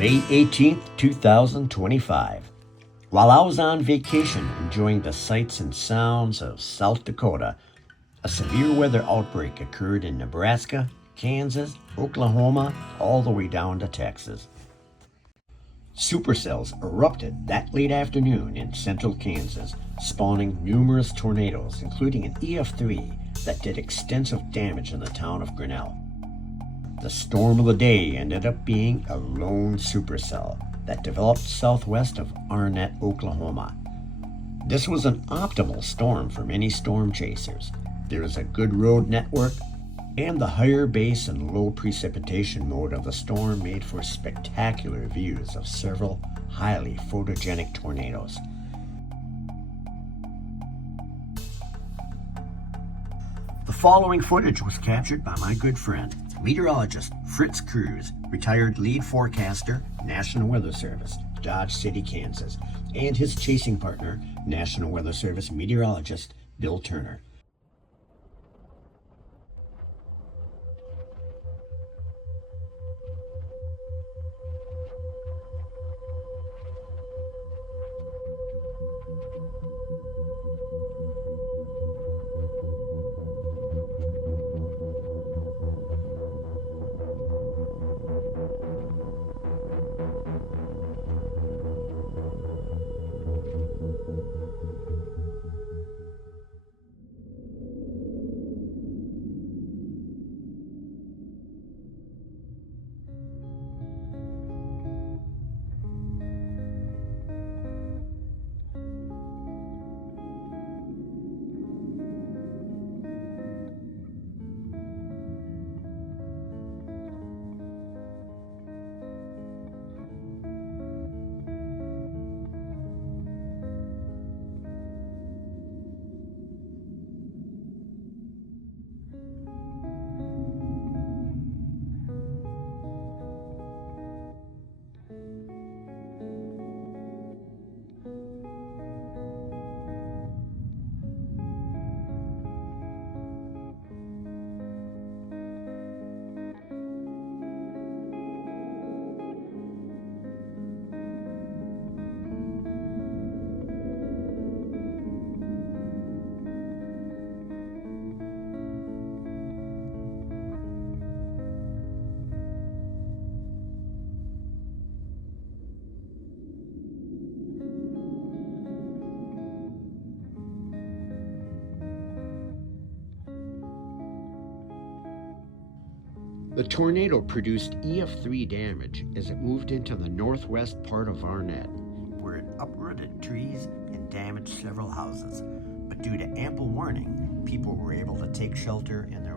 May 18th, 2025. While I was on vacation enjoying the sights and sounds of South Dakota, a severe weather outbreak occurred in Nebraska, Kansas, Oklahoma, all the way down to Texas. Supercells erupted that late afternoon in central Kansas, spawning numerous tornadoes, including an EF3 that did extensive damage in the town of Grinnell. The storm of the day ended up being a lone supercell that developed southwest of Arnett, Oklahoma. This was an optimal storm for many storm chasers. There is a good road network, and the higher base and low precipitation mode of the storm made for spectacular views of several highly photogenic tornadoes. The following footage was captured by my good friend, meteorologist Fritz Kruse, retired lead forecaster, National Weather Service, Dodge City, Kansas, and his chasing partner, National Weather Service meteorologist Bill Turner. The tornado produced EF3 damage as it moved into the northwest part of Arnett, where it uprooted trees and damaged several houses. But due to ample warning, people were able to take shelter in their